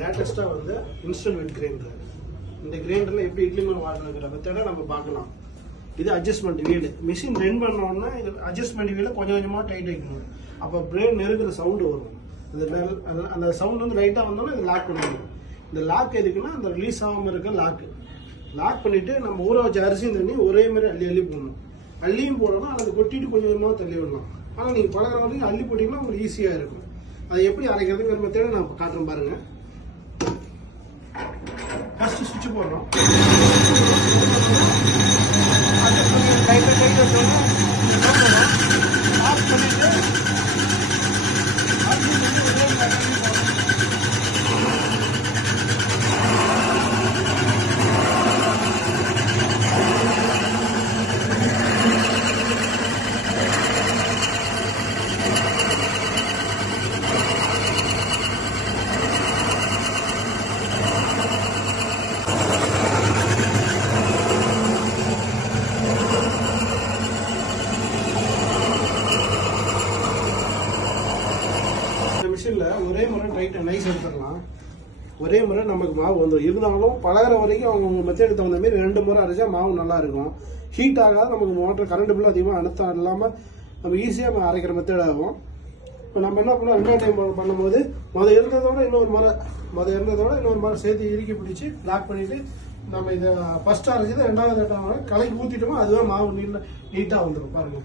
லேட்டஸ்ட்டாக வந்து instant wet grinder. இந்த கிரைண்டரில் எப்படி இட்லி மாவு வாட்டுற மெத்தடை நம்ம பார்க்கலாம். இது அட்ஜஸ்ட்மெண்ட் வீல். மிஷின் ரன் பண்ணோன்னா இது அட்ஜஸ்ட்மெண்ட் வீலை கொஞ்சம் கொஞ்சமாக டைட் வைக்கணும். அப்போ பிரேன் நெருக்கிற சவுண்டு வரும். அந்த சவுண்ட் வந்து லைட்டாக வந்தோன்னா இது லாக் பண்ணிடணும். இந்த லாக் எதுக்குன்னா அந்த ரிலீஸ் ஆகாமல் இருக்க லாக் பண்ணிவிட்டு நம்ம ஊற வச்ச அரிசியும் தண்ணி ஒரே மாதிரி அள்ளி போடணும். அள்ளியும் போடணும், அதை கொட்டிட்டு கொஞ்சம் கொஞ்சமாக தள்ளி விடலாம். ஆனால் நீங்கள் பழகிற வரைக்கும் அள்ளி போட்டிங்கன்னா உங்களுக்கு ஈஸியாக இருக்கும். அதை எப்படி அரைக்கிறதுக்கு ஒரு மெத்தடை நான் காட்டுறேன் பாருங்கள். ஃபஸ்ட்டு சுவிட்ச் போடுறோம். டைட்டாக வச்சோன்னா ஆஃப் பண்ணிவிட்டு அரிசி வந்து ஒரே மாதிரி போடணும். மிஷினில் ஒரே முறை டைட்டாக நைஸ் எடுத்துடலாம். ஒரே முறை நமக்கு மாவு வந்துடும். இருந்தாலும் பழகிற வரைக்கும் அவங்க மெத்தேடு தகுந்த மாதிரி 2 முறை அரைச்சா மாவு நல்லா இருக்கும். ஹீட் ஆகாத நமக்கு மோட்டர் கரண்ட் பில் அதிகமாக அழுத்தம் இல்லாமல் நம்ம ஈஸியாக அரைக்கிற மெத்தேட் ஆகும். இப்போ நம்ம என்ன பண்ணோம், 2வது டைம் பண்ணும்போது இருந்ததோட இன்னொரு முறை சேர்த்து இறுக்கி பிடிச்சி லாக் பண்ணிவிட்டு நம்ம இதை ஃபஸ்ட்டு அரைச்சது 2வது டைம் கலக்கி ஊற்றிட்டோமோ அதுவே மாவு நீட்டாக வந்துடும். பாருங்கள்,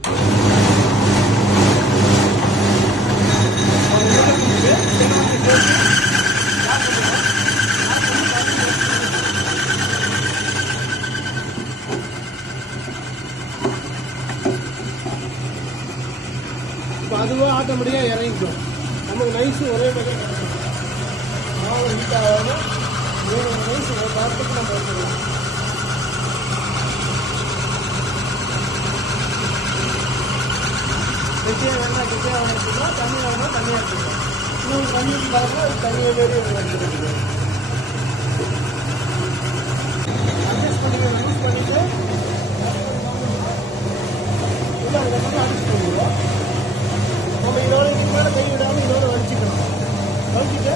இப்போ அதுவே ஆட்டோமேட்டிக்காக இறங்கிக்கும். நமக்கு நைஸு ஒரே மாதிரி மாவு ஹீட் ஆகாமல் 3 நைஸ் ஒரு பாட்டுக்கு நம்ம வச்சுக்கலாம். கெட்டியாக வேணும்னா தண்ணி வேணும்னா தண்ணியாக எடுத்துக்கலாம். இன்னொரு தண்ணிக்கு பாருங்க, அது தண்ணியை வேறு எடுத்துக்கிட்டு அட்ஜஸ்ட் பண்ணிக்கலாம். யூஸ் பண்ணிட்டு இல்லை அதை மட்டும் அட்ஜஸ்ட் பண்ணிடுவோம். நம்ம இதோட இதுக்கு மேலே கை விடாமல் இதோட வலிச்சுக்கலாம். வலிச்சுட்டு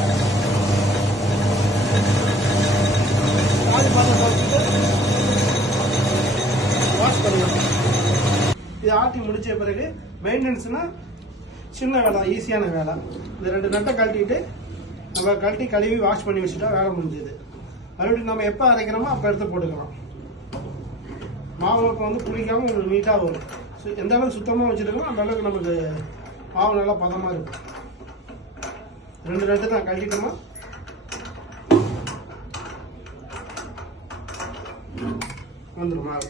காது பாத்திரம் வலிச்சுட்டு வாஷ் பண்ணிக்கலாம். இது ஆட்டி முடிச்ச பிறகு மெயின்டெனன்ஸ்னா சின்ன வேலை, ஈஸியான வேலை. இந்த 2 நட்டை கழட்டிட்டு நம்ம கழுவி வாஷ் பண்ணி வச்சுட்டா வேலை முடிஞ்சுது. மறுபடியும் நம்ம எப்போ அரைக்கிறோமோ அப்போ எடுத்து போட்டுக்கலாம். மாவு வந்து புளிக்காமல் உங்களுக்கு நீட்டாக வரும். எந்த அளவுக்கு சுத்தமாக வச்சுருக்கோம் அந்த அளவுக்கு நமக்கு மாவு நல்லா பதமாக இருக்கும். 2 நட்டு தான் கழட்டிட்டோமா வந்துடும் மாவு.